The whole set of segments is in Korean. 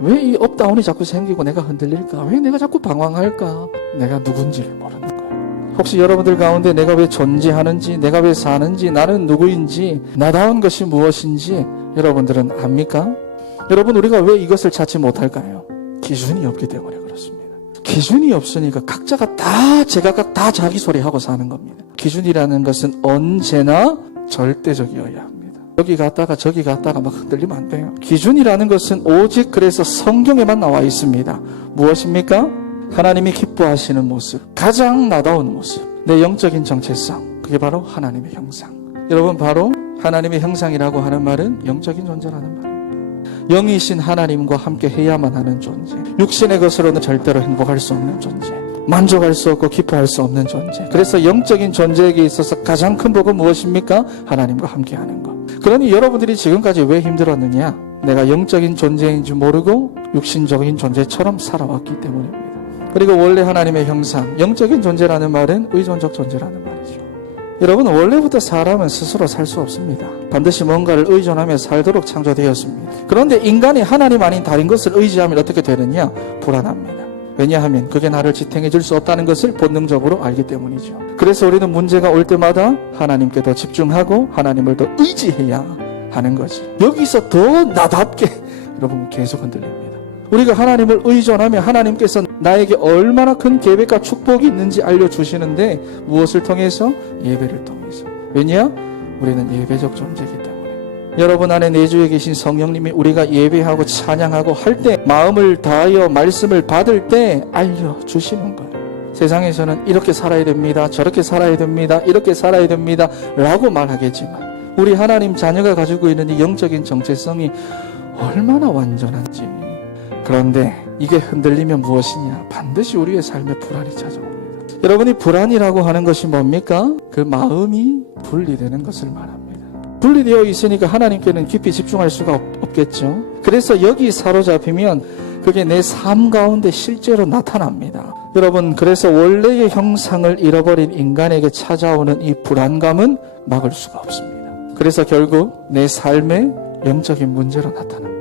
왜 이 업다운이 자꾸 생기고 내가 흔들릴까? 왜 내가 자꾸 방황할까? 내가 누군지를 모르는 거예요. 혹시 여러분들 가운데 내가 왜 존재하는지, 내가 왜 사는지, 나는 누구인지, 나다운 것이 무엇인지 여러분들은 압니까? 여러분, 우리가 왜 이것을 찾지 못할까요? 기준이 없기 때문에 그렇습니다. 기준이 없으니까 각자가 다 제각각 다 자기 소리 하고 사는 겁니다. 기준이라는 것은 언제나 절대적이어야 합니다. 여기 갔다가 저기 갔다가 막 흔들리면 안 돼요. 기준이라는 것은 오직 그래서 성경에만 나와 있습니다. 무엇입니까? 하나님이 기뻐하시는 모습, 가장 나다운 모습, 내 영적인 정체성, 그게 바로 하나님의 형상. 여러분, 바로 하나님의 형상이라고 하는 말은 영적인 존재라는 말입니다. 영이신 하나님과 함께 해야만 하는 존재, 육신의 것으로는 절대로 행복할 수 없는 존재, 만족할 수 없고 기뻐할 수 없는 존재. 그래서 영적인 존재에게 있어서 가장 큰 복은 무엇입니까? 하나님과 함께 하는 것. 그러니 여러분들이 지금까지 왜 힘들었느냐? 내가 영적인 존재인지 모르고 육신적인 존재처럼 살아왔기 때문입니다. 그리고 원래 하나님의 형상, 영적인 존재라는 말은 의존적 존재라는 말이죠. 여러분, 원래부터 사람은 스스로 살 수 없습니다. 반드시 뭔가를 의존하며 살도록 창조되었습니다. 그런데 인간이 하나님 아닌 다른 것을 의지하면 어떻게 되느냐? 불안합니다. 왜냐하면 그게 나를 지탱해 줄 수 없다는 것을 본능적으로 알기 때문이죠. 그래서 우리는 문제가 올 때마다 하나님께 더 집중하고 하나님을 더 의지해야 하는 거지. 여기서 더 나답게 여러분 계속 흔들립니다. 우리가 하나님을 의존하면 하나님께서 나에게 얼마나 큰 계획과 축복이 있는지 알려주시는데 무엇을 통해서? 예배를 통해서. 왜냐? 우리는 예배적 존재이기 때문에. 여러분 안에 내주에 계신 성령님이 우리가 예배하고 찬양하고 할 때 마음을 다하여 말씀을 받을 때 알려주시는 거예요. 세상에서는 이렇게 살아야 됩니다, 저렇게 살아야 됩니다, 이렇게 살아야 됩니다 라고 말하겠지만 우리 하나님 자녀가 가지고 있는 이 영적인 정체성이 얼마나 완전한지. 그런데 이게 흔들리면 무엇이냐? 반드시 우리의 삶에 불안이 찾아옵니다. 여러분이 불안이라고 하는 것이 뭡니까? 그 마음이 분리되는 것을 말합니다. 분리되어 있으니까 하나님께는 깊이 집중할 수가 없겠죠. 그래서 여기 사로잡히면 그게 내 삶 가운데 실제로 나타납니다. 여러분, 그래서 원래의 형상을 잃어버린 인간에게 찾아오는 이 불안감은 막을 수가 없습니다. 그래서 결국 내 삶의 영적인 문제로 나타납니다.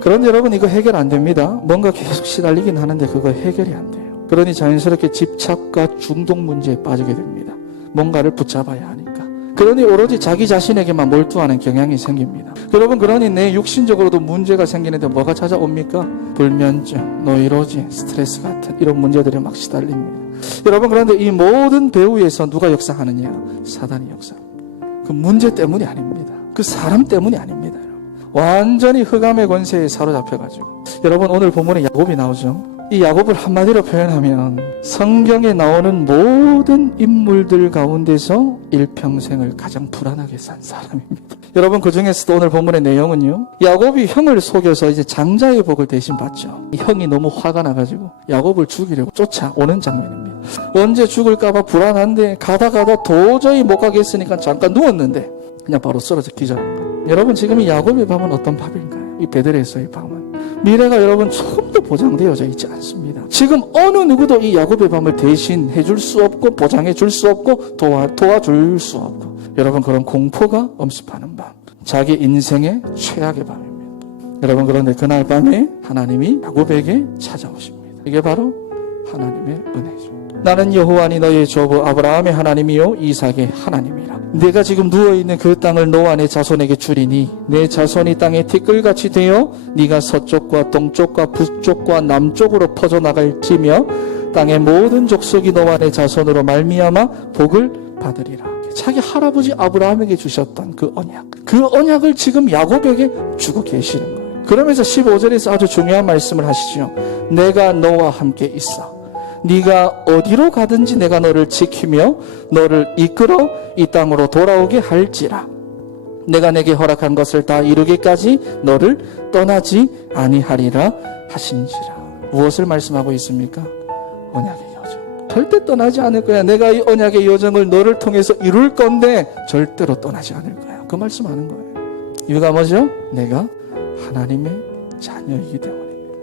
그런데 여러분, 이거 해결 안 됩니다. 뭔가 계속 시달리긴 하는데 그거 해결이 안 돼요. 그러니 자연스럽게 집착과 중독 문제에 빠지게 됩니다. 뭔가를 붙잡아야 하니까. 그러니 오로지 자기 자신에게만 몰두하는 경향이 생깁니다. 여러분, 그러니 내 육신적으로도 문제가 생기는데 뭐가 찾아옵니까? 불면증, 노이로제, 스트레스 같은 이런 문제들이 막 시달립니다. 여러분, 그런데 이 모든 배후에서 누가 역사하느냐? 사단이 역사합니다. 그 문제 때문이 아닙니다. 그 사람 때문이 아닙니다. 완전히 흑암의 권세에 사로잡혀가지고. 여러분, 오늘 본문에 야곱이 나오죠. 이 야곱을 한마디로 표현하면 성경에 나오는 모든 인물들 가운데서 일평생을 가장 불안하게 산 사람입니다. 여러분, 그 중에서도 오늘 본문의 내용은요, 야곱이 형을 속여서 이제 장자의 복을 대신 받죠. 형이 너무 화가 나가지고 야곱을 죽이려고 쫓아오는 장면입니다. 언제 죽을까봐 불안한데 가다 도저히 못 가겠으니까 잠깐 누웠는데 그냥 바로 쓰러져 기절합니다. 여러분, 지금 이 야곱의 밤은 어떤 밤인가요? 이 베들에서의 밤은 미래가 여러분 조금도 보장되어져 있지 않습니다. 지금 어느 누구도 이 야곱의 밤을 대신해 줄 수 없고 보장해 줄 수 없고 도와줄 수 없고, 여러분, 그런 공포가 엄습하는 밤, 자기 인생의 최악의 밤입니다. 여러분, 그런데 그날 밤에 하나님이 야곱에게 찾아오십니다. 이게 바로 하나님의 은혜죠. 나는 여호와니 너의 조부 아브라함의 하나님이요 이삭의 하나님이라. 내가 지금 누워있는 그 땅을 너와 내 자손에게 주리니 내 자손이 땅에 티끌같이 되어 네가 서쪽과 동쪽과 북쪽과 남쪽으로 퍼져나갈지며 땅의 모든 족속이 너와 내 자손으로 말미암아 복을 받으리라. 자기 할아버지 아브라함에게 주셨던 그 언약, 그 언약을 지금 야곱에게 주고 계시는 거예요. 그러면서 15절에서 아주 중요한 말씀을 하시죠. 내가 너와 함께 있어 네가 어디로 가든지 내가 너를 지키며 너를 이끌어 이 땅으로 돌아오게 할지라. 내가 내게 허락한 것을 다 이루기까지 너를 떠나지 아니하리라 하신지라. 무엇을 말씀하고 있습니까? 언약의 여정. 절대 떠나지 않을 거야. 내가 이 언약의 여정을 너를 통해서 이룰 건데 절대로 떠나지 않을 거야. 그 말씀하는 거예요. 이유가 뭐죠? 내가 하나님의 자녀이기 때문입니다.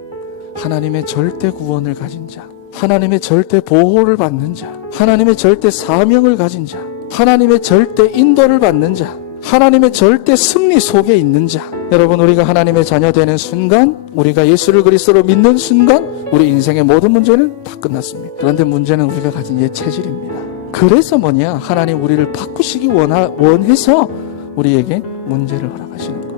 하나님의 절대 구원을 가진 자, 하나님의 절대 보호를 받는 자, 하나님의 절대 사명을 가진 자, 하나님의 절대 인도를 받는 자, 하나님의 절대 승리 속에 있는 자, 여러분, 우리가 하나님의 자녀 되는 순간, 우리가 예수를 그리스도로 믿는 순간 우리 인생의 모든 문제는 다 끝났습니다. 그런데 문제는 우리가 가진 옛 체질입니다. 그래서 뭐냐, 하나님 우리를 바꾸시기 원해서 우리에게 문제를 허락하시는 거예요.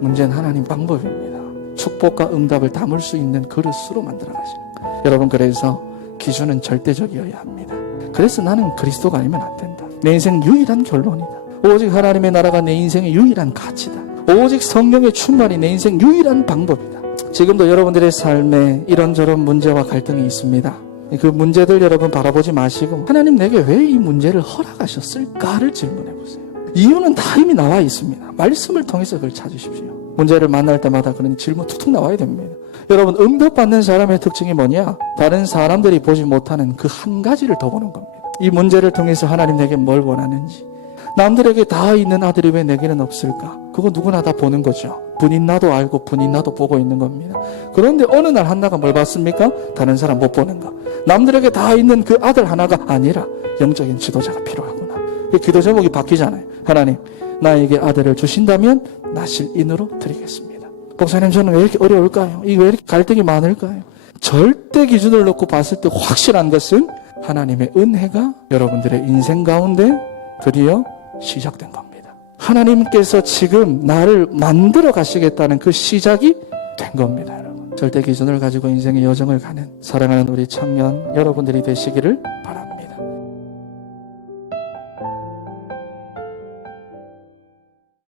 문제는 하나님 방법입니다. 축복과 응답을 담을 수 있는 그릇으로 만들어 가시는 거예요. 여러분, 그래서 기준은 절대적이어야 합니다. 그래서 나는 그리스도가 아니면 안 된다. 내 인생 유일한 결론이다. 오직 하나님의 나라가 내 인생의 유일한 가치다. 오직 성령의 충만이 내 인생 유일한 방법이다. 지금도 여러분들의 삶에 이런저런 문제와 갈등이 있습니다. 그 문제들 여러분 바라보지 마시고 하나님 내게 왜 이 문제를 허락하셨을까를 질문해 보세요. 이유는 다 이미 나와 있습니다. 말씀을 통해서 그걸 찾으십시오. 문제를 만날 때마다 그런 질문 툭툭 나와야 됩니다. 여러분, 응답받는 사람의 특징이 뭐냐? 다른 사람들이 보지 못하는 그 한 가지를 더 보는 겁니다. 이 문제를 통해서 하나님 내게 뭘 원하는지. 남들에게 다 있는 아들이 왜 내게는 없을까? 그거 누구나 다 보는 거죠. 분인 나도 알고 분인 나도 보고 있는 겁니다. 그런데 어느 날 한나가 뭘 봤습니까? 다른 사람 못 보는 거. 남들에게 다 있는 그 아들 하나가 아니라 영적인 지도자가 필요하구나. 기도 제목이 바뀌잖아요. 하나님, 나에게 아들을 주신다면 나실인으로 드리겠습니다. 목사님, 저는 왜 이렇게 어려울까요? 이게 왜 이렇게 갈등이 많을까요? 절대 기준을 놓고 봤을 때 확실한 것은 하나님의 은혜가 여러분들의 인생 가운데 드디어 시작된 겁니다. 하나님께서 지금 나를 만들어 가시겠다는 그 시작이 된 겁니다, 여러분. 절대 기준을 가지고 인생의 여정을 가는 사랑하는 우리 청년 여러분들이 되시기를